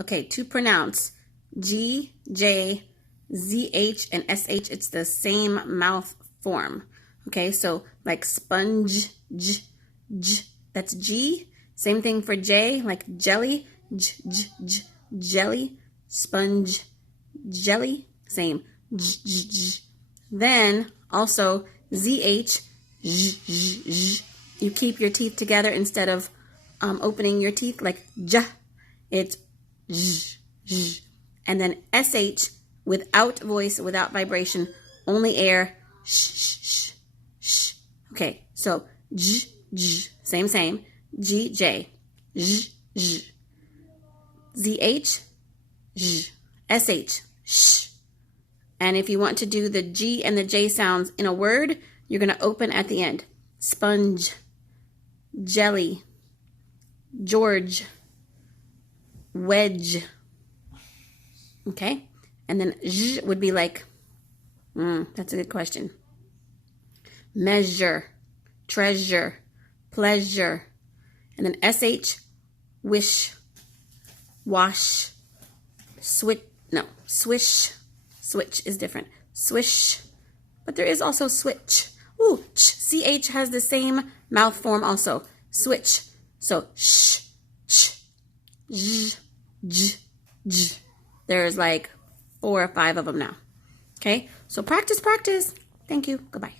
Okay, to pronounce G, J, Z, H, and SH, it's the same mouth form. Okay, so like sponge, J, J, that's G. Same thing for J, like jelly, J, J, J, jelly, sponge, jelly, same, J, J, J. Then also ZH, J, J, J. You keep your teeth together instead of opening your teeth like J. It's J, J. And then SH, without voice, without vibration, only air, sh, sh, sh, sh. Okay, so J, J, same, G, J, J, J, ZH, J, SH, sh. And if you want to do the G and the J sounds in a word, you're going to open at the end. Sponge, jelly, George, wedge. Okay? And then J would be like, that's a good question. Measure, treasure, pleasure. And then SH, wish, wash, switch, no, swish. Switch is different. Swish. But there is also switch. Ooh, CH has the same mouth form also. Switch. So sh, ch, j, j, j. There's like 4 or 5 of them now. Okay, so practice. Thank you. Goodbye.